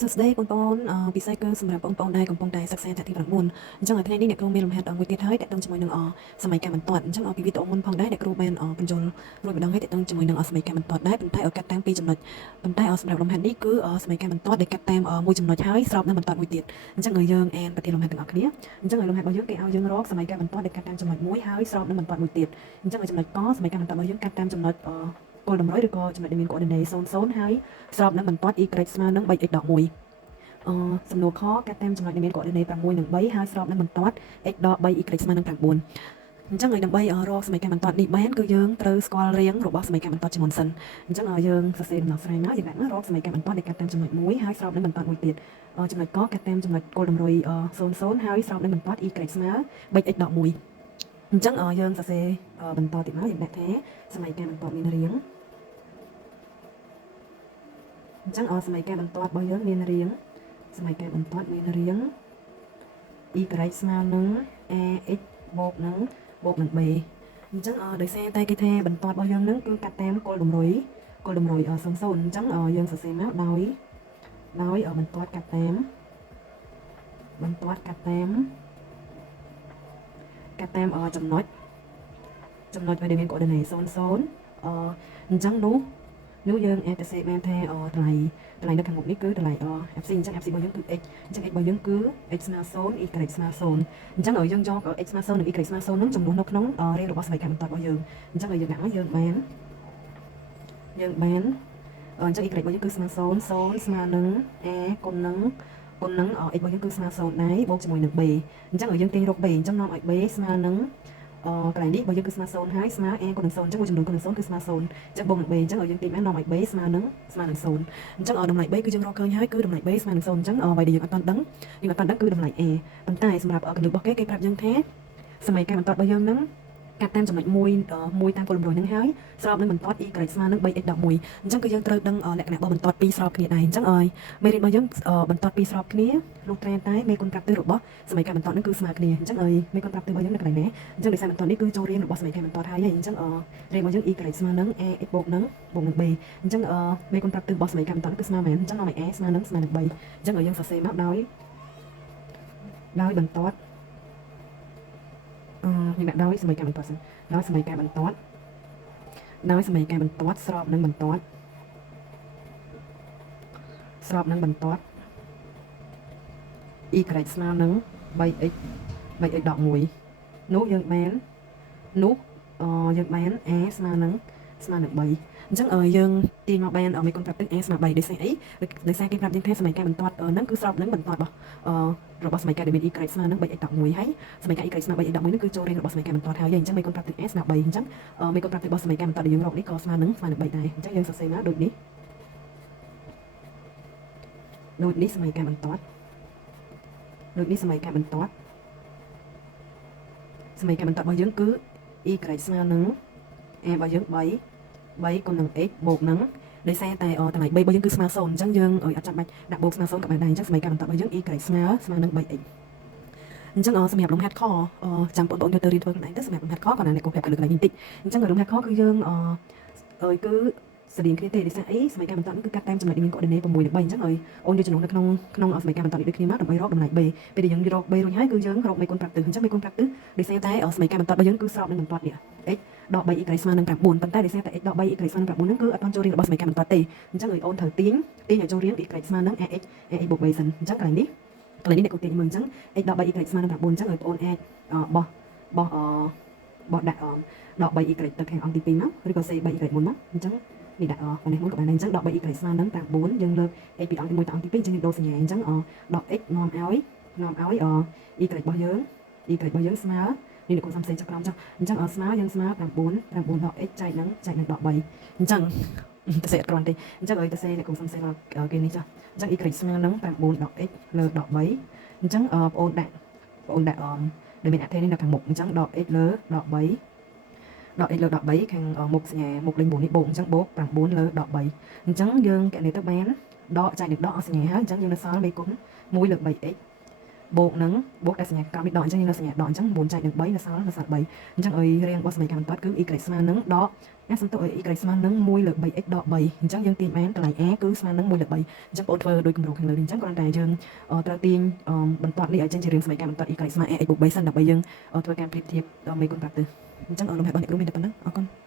សួស្តីបងប្អូនពិសេសគឺសម្រាប់បងប្អូនដែលកំពុងតែសិក្សាថ្នាក់ទី9អញ្ចឹងថ្ងៃនេះអ្នកគ្រូមានលំហាត់មួយទៀតហើយតាក់ទងជាមួយនឹងសម័យកាលបន្ទាត់អញ្ចឹងពីវីដេអូមុនផងដែរអ្នកគ្រូបានបញ្ចូលរួចម្ដងហើយតាក់ទងជាមួយនឹងសម័យកាលបន្ទាត់ដែរប៉ុន្តែកាត់តាម2ចំណុចប៉ុន្តែសម្រាប់លំហាត់នេះគឺសម័យកាលបន្ទាត់ដែលកាត់តាមមួយចំណុចហើយស្របនឹងបន្ទាត់មួយទៀតអញ្ចឹងឲ្យយើងអានប្រធានលំហាត់ទាំងអស់គ្នាអញ្ចឹងឲ្យលំហាត់របស់យើងគេឲ្យយើងរកសម័យកាលបន្ទាត់ដែលកាត់តាមចំណុចមួយហើយស្របនឹងបន្ទាត់មួយទៀតអញ្ចឹងឲ្យចំណុចកសម័យកាលបន្ទាត់របស់យើងកាត់តាមចំណុចគោលតម្រុយឬក៏ចំណុចដែលមាន coordinate 00ហើយស្របនឹងបន្ទាត់ y ស្មើនឹង 3x ដក1សំណួរខកាត់តាមចំណុចដែលមាន coordinate 6និង3ហើយស្របនឹងបន្ទាត់ x ដក 3y ស្មើនឹង9អញ្ចឹងឲ្យដើម្បីរកសម័យកាលបន្ទាត់នេះបានគឺយើងត្រូវស្គាល់រាងរបស់សម័យកាលបន្ទាត់ជាមុនសិនអញ្ចឹងយើងសរសេរដំណោះស្រាយមកយើងដាក់មករកសម័យកាលបន្ទាត់ដែលកាត់តាមចំណុច1ហើយស្របនឹងបន្ទាត់មួយទៀតចំណុចកកាត់តាមចំណុចគោលតម្រុយ00ហើយស្របនឹងបន្ទាត់ y ស្មើ 3x ដក1អញ្ចឹងយើងសរសេរបន្តទៀតមកយើងដាក់ថាសម័យកាលបន្ទាត់មានរាងអញ្ចឹងសម័យកាលបន្ទាត់របស់យើងមានរាងសម័យកាលបន្ទាត់មានរាង y ស្មើនឹង ax បូកនឹង b អញ្ចឹងដោយសារតែគេថាបន្ទាត់របស់យើងនឹងគឺកាត់តាមគោលតម្រុយ00អញ្ចឹងយើងសរសេរមកដោយបន្ទាត់កាត់តាមចំណុចដែលមាន coordinate 00អញ្ចឹងនោះយើងអាចទៅសេបានថាតម្លៃនៅខាងមុខនេះគឺតម្លៃ fc អញ្ចឹង fc របស់យើងគឺ x អញ្ចឹង x របស់យើងគឺ x ស្មើ0 y ស្មើ0អញ្ចឹងឲ្យយើងយក x ស្មើ0និង y ស្មើ0នឹងចំនួននៅក្នុងរាងរបស់សម័យកាលបន្ទាត់របស់យើងអញ្ចឹងឲ្យយើងដាក់មកយើងបានអញ្ចឹង y របស់យើងគឺស្មើ0 0ស្មើនឹង a គុណនឹង x របស់យើងគឺស្មើ0ដែរបូកជាមួយនឹង b អញ្ចឹងឲ្យយើងទាញរក b អញ្ចឹងនាំឲ្យ b ស្មើនឹងកន្លែងនេះរបស់យើងគឺស្មើ0ហើយស្មើ a គុណនឹង0អញ្ចឹងមួយចំនួនគុណនឹង0គឺស្មើ0អញ្ចឹងបូកនឹង b អញ្ចឹងឲ្យយើងទាញបាននាំឲ្យ b ស្មើនឹង0អញ្ចឹងតម្លៃ b គឺយើងរកឃើញហើយគឺតម្លៃ b ស្មើនឹង0អញ្ចឹងអ្វីដែលយើងអត់ទាន់ដឹងគឺតម្លៃ a ប៉ុន្តែសម្រាប់កន្លឹះរបស់គេប្រាប់យើងថាសម័យកាលបន្ទាត់របស់យើងនឹងកាត់តាមចំណុចមួយតាមគោលតម្រុយនឹងហើយស្របនឹងបន្ទាត់ y ស្មើនឹង 3x ដក1អញ្ចឹងគឺយើងត្រូវដឹងលក្ខណៈរបស់បន្ទាត់2ស្របគ្នាដែរអញ្ចឹងមេរៀនរបស់យើងបន្ទាត់2ស្របគ្នាលុះត្រាតែមេគុណប្រាប់ទិសរបស់សម័យកាលបន្ទាត់នឹងគឺស្មើគ្នាអញ្ចឹងមេគុណប្រាប់ទិសរបស់យើងនៅកន្លែងណាអញ្ចឹងដោយសារបន្ទាត់នេះគឺចូលរៀនរបស់សម័យកាលបន្ទាត់ហើយអញ្ចឹងរៀនរបស់យើង y ស្មើនឹង ax បូកនឹង b អញ្ចឹងមេគុណប្រាប់ទិសរបស់សម័យកាលបន្ទាត់គឺស្មើមែនអញ្ចឹងនាំឲ្យ a ស្មើនឹង3អញ្ចឹងឲ្យយើងសរសេរមកដោយបន្ទាត់យើងដាក់ដោយសម័យកាលបន្ទាត់សិនដោយសម័យកាលបន្ទាត់ស្របនឹងបន្ទាត់y ស្មើនឹង 3x ដក1នោះយើងបានa ស្មើនឹង3អញ្ចឹងយើងទាញមកបានមេគុណប្រាប់ទឹក a ស្មើ3ដោយសារអីដោយសារគេប្រាប់យើងថាសម័យកាលបន្ទាត់ហ្នឹងគឺស្របនឹងបន្ទាត់របស់សម័យកាលដែលមាន y ស្មើនឹង 3x ដក1ហើយសម័យកាល y ស្មើ 3x ដក1នេះគឺចូលរៀនរបស់សម័យកាលបន្ទាត់ហើយអញ្ចឹងមេគុណប្រាប់ទឹក a ស្មើ3អញ្ចឹងមេគុណប្រាប់ទឹករបស់សម័យកាលបន្ទាត់ដែលយើងរកនេះក៏ស្មើនឹង3ដែរអញ្ចឹងយើងសរសេរមកដូចនេះសម័យកាលបន្ទាត់របស់យើងគឺ y ស្មើនឹង a របស់យើង3គុណនឹង x បូកនឹងដោយសារតែតម្លៃ b របស់យើងគឺស្មើ0អញ្ចឹងយើងអត់ចាំបាច់ដាក់បូកស្មើ0ក៏បានដែរអញ្ចឹងសម័យកាលបន្ទាត់របស់យើង y ស្មើនឹង 3x អញ្ចឹងសម្រាប់លំហាត់ខចាំបងប្អូនយកទៅរៀនធ្វើខ្លួនឯងទៅសម្រាប់លំហាត់ខក៏ណាអ្នកគូប្រាប់លើកន្លែងនេះបន្តិចអញ្ចឹងលំហាត់ខគឺយើងគឺស្តៀងគ្នាទេដោយសារអីសម័យកាលបន្ទាត់នេះគឺកាត់តាមចំណុចដែលមាន coordinate 6និង3អញ្ចឹងឲ្យអូនយកចំណុចនៅក្នុងសម័យកាលបន្ទាត់នេះដូចគ្នាមកដើម្បីរកតម្លៃ b ពេលដែលយើងរក b រួចហើយគឺយើងរកមេគុណប្រាប់ទិសអញ្ចឹងមេគុណប្រាប់ទិសដោយសារតែសម័យកាលបន្ទាត់របស់យើងគឺស្របនឹងបន្ទាត់នេះ x ដក 3y ស្មើនឹង9ប៉ុន្តែដោយសារតែ x ដក 3y ស្មើនឹង9ហ្នឹងគឺអត់ទាន់ចូលរៀនរបស់សម័យកាលបន្ទាត់ទេអញ្ចឹងឲ្យអូនត្រូវទាញឲ្យចូលរៀន y ស្មើនឹង ax បូក b សិនអញ្ចឹងកន្លែងនេះអ្នកគូទាញមើលអញ្ចឹង x ដក 3y ស្មើនឹង9អញ្ចឹងឲ្យបងអូនអាចបោះដាក់ដក 3y ទៅខាងអង្គទី2មកឬក៏សេ 3y មុនមកអញ្ចឹងនេះដាក់នេះមុនក៏បានដែរអញ្ចឹងដក 3y ស្មើនឹង9យើងលើក x ពីអង្គទី1ទៅអង្គទី2អញ្ចឹងយើងដូរសញ្ញាអញ្ចឹងដក x នាំឲ្យy របស់យើងស្មើនេះអ្នកគូសំសេចក្រោមចុះអញ្ចឹងស្មើយើងស្មើ9ដក x ចែកនឹងដក3អញ្ចឹងទៅសេអត់គ្រាន់ទេអញ្ចឹងឲ្យទៅសេអ្នកគូសំសេមកគេនេះចុះអញ្ចឹង y ស្មើនឹង9ដក x លើដក3អញ្ចឹងបងអូនដាក់ដែលមានអត្ថនេះនៅខាងមុខអញ្ចឹងដក x លើដក3ខាងមុខសញ្ញាមុខលេខ9នេះបូកអញ្ចឹងបូក9លើដក3អញ្ចឹងយើងកណិតទៅបានដកចែកនឹងដកអស់សញ្ញាហើយអញ្ចឹងយើងនៅសល់មេគុណ1លើ 3x បូកនឹងបូកតែសញ្ញាក្រោមនេះដកអញ្ចឹងយើងនៅសញ្ញាដកអញ្ចឹង9ចែកនឹង3នៅសល់3អញ្ចឹងឲ្យរៀងរបស់សម័យកាលបន្ទាត់គឺ y ស្មើនឹងដកសំទោសឲ្យ y ស្មើនឹង1លើ 3x ដក3អញ្ចឹងយើងទាញបានកន្លែង a គឺស្មើនឹង1លើ3អញ្ចឹងបងធ្វើដោយគម្រោងខាងលើនេះអញ្ចឹងគ្រាន់តែយើងត្រូវទាញបន្ទាត់នេះឲ្យចេញជារៀងសម័យកាលបន្ទាត់ y ស្មើ ax បូក3សិនដើម្បីយើងធ្វើការប្រៀបធៀបដល់មេគុណប្រាប់ទៅអញ្ចឹងលំហាត់របស់អ្នកគ្រូមានតែប៉ុណ្ណឹងអរគុណ